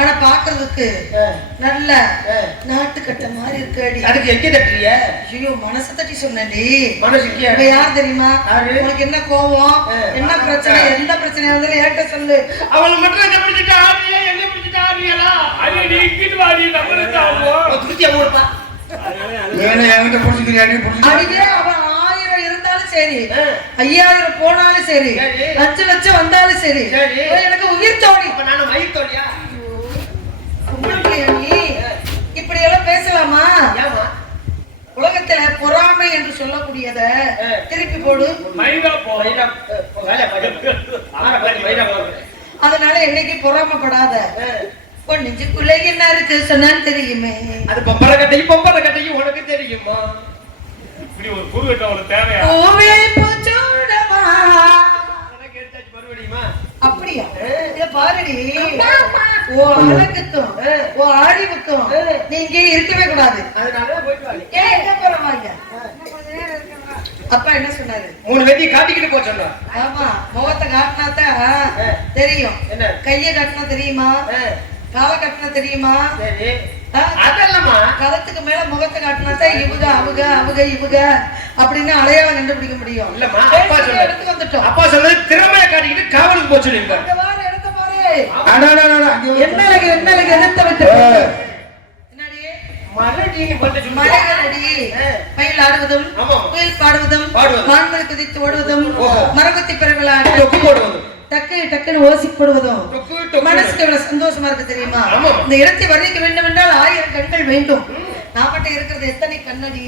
ஆனா பாக்குறதுக்கு நல்ல நாட்டு கட்ட மாதிரி இருக்கடி. அதுக்கு எங்க தட்டிய? ஐயோ மனசு தட்டி சொன்னடி. மனசுக்கு யார் தெரியுமா? உனக்கு என்ன கோவம், என்ன பிரச்சனை, எந்த பிரச்சனையா இருந்தாலும் ஏட்ட சொல்லு. அவளை மட்டும் என்ன பிடிச்சிட்டா என்ன பிடிச்சிட்டா அது நீ கிட்ட வாடி நம்மளுக்கு ஆகும் துருத்தியா போடுப்பா. ஏன்னா என்கிட்ட புடிச்சிக்கிறியா நீ புடிச்சிக்க. அடியே அவன் 1000 இருந்தாலும் சரி, 5000 போனாலும் சரி, 5 லட்சம் வந்தாலும் சரி, எனக்கு உயிர் தோணி. இப்ப நான் மயிர் தோணியா? இப்படி எல்லாம் பேசலாமா? உலகத்துல பொறாமை என்று சொல்லக்கூடியத திருப்பி போடு. அதனால என்னைக்கு பொறாமப்படாத. நெஞ்சுக்குள்ள என்ன இருக்கு சொன்னான்னு தெரியுமே. அது பொம்பளை கட்டையும் உனக்கு தெரியுமா? இப்படி ஒரு குருவிட்ட ஒரு தேவையா? அப்படியா? இத பாருடி, ஓ அழகுக்கும் ஓ அறிவுக்கும் நீங்க இருக்கவே கூடாது. அதனால போயிட்டு வாங்க. எங்க போறவாங்க? அப்பா என்ன சொன்னாரு? 3 வெட்டி காட்டிக்கிட்டு போ சொன்னா. ஆமா, முகத்தை காட்டினாதான் தெரியும். என்ன கையை காட்டினா தெரியுமா? காலை காட்டினா தெரியுமா? சரி, அதெல்லாமா களத்துக்கு மேல முகத்தை காட்டினாதான் இவங்க அவங்க அவங்க இவங்க அப்படின்னு அடையாளம் கண்டுபிடிக்க முடியும். இல்லம்மா, அப்பா சொல்ல எடுத்து வந்துட்டோம். அப்பா சொல்றது திறமையை காட்டிக்கிட்டு காவலுக்கு போச்சு. நீங்க எடுத்த பாரு. என்ன எதிர்த்து விட்டு மயில் ஆடுவதும் குயில் பாடுவதும் மான்கள் குதித்து ஓடுவதும் மரகுத்தி பெருவிழா டக்கு டக்குன்னு ஓசி போடுவதும் மனசுக்கு எவ்வளவு சந்தோஷமா இருக்கு தெரியுமா? இந்த இடத்தை வர்ணிக்க வேண்டும் என்றால் 1000 கண்கள் வேண்டும். நான் மட்டும் இருக்கிறது எத்தனை கண்ணடி,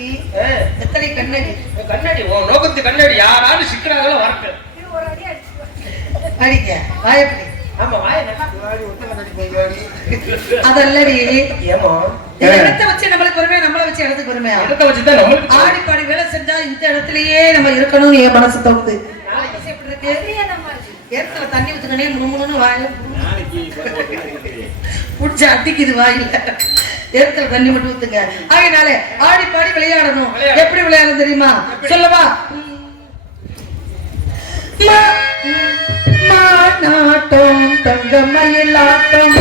எத்தனை கண்ணடி கண்ணடி நோக்கத்து கண்ணடி. யாராலும் சிக்கிறாங்களோ வரட்டு அடிக்க வாயப்படி. அதல்லடி இடத்தை வச்சு நம்மளுக்கு பெருமையா, நம்மளை வச்சு இடத்துக்கு பெருமையா? இடத்தை வச்சுதான் ஆடி பாடி வேலை செஞ்சா இந்த இடத்துலயே நம்ம இருக்கணும்னு என் மனசு தோணுது. எப்படி இருக்கு? ஏற்கனவே தண்ணி ஊத்துக்கனே முணுமுணுன்னு வாயில புடிச்ச அட்டிக்குது வாயில. ஏற்கனவே தண்ணி மட்டும் ஊத்துங்க. அதனால ஆடி பாடி விளையாடணும். எப்படி விளையாடணும் தெரியுமா? சொல்லவா? மாநாட்டம் தங்க மயிலாட்டம்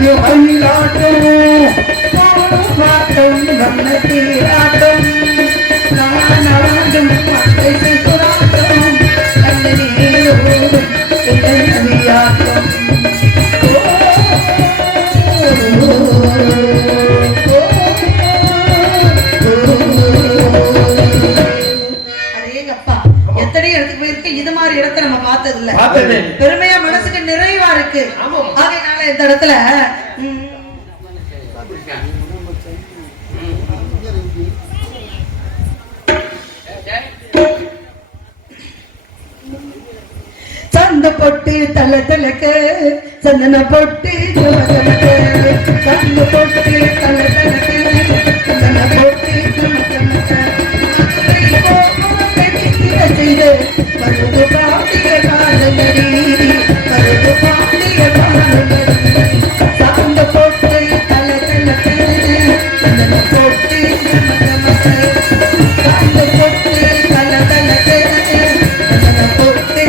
மயிலாட்டம் பாட்டம் நம்ம தீராட்டம் நானாடும் சுராட்டம் கண்ணீரோடும் நதியாட்டம் எத்தனை இடத்துக்கு போயிருக்கு இது மாதிரி இடத்தை நம்ம பார்த்தது இல்ல பெருமையா மனசுக்கு நிறைவா இருக்கு ஆகையினால இந்த இடத்துல சந்த பொட்டு தல தலக்கு சந்தன பொட்டு ஜமஜமக்கு சந்த பொட்டு தல தலக்கு சந்தன பொட்டு ஜமஜமக்கு செய்து மருது பாண்டிய காலங்கடி மருது பாண்டிய காலங்கடி சாந்த போட்டு தல தலக்கு சந்தன போட்டு ஜமஜமக்கு சாந்த போட்டு தல தலக்கு சந்தன போட்டு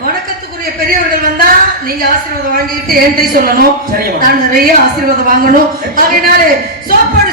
வணக்கத்துக்குரிய பெரியவர்கள் வந்தா நீங்க ஆசீர்வாதம் வாங்கிட்டு என்கிட்ட சொல்லணும். நான் நிறைய ஆசீர்வாதம் வாங்கணும். அதனால சோப்பாடு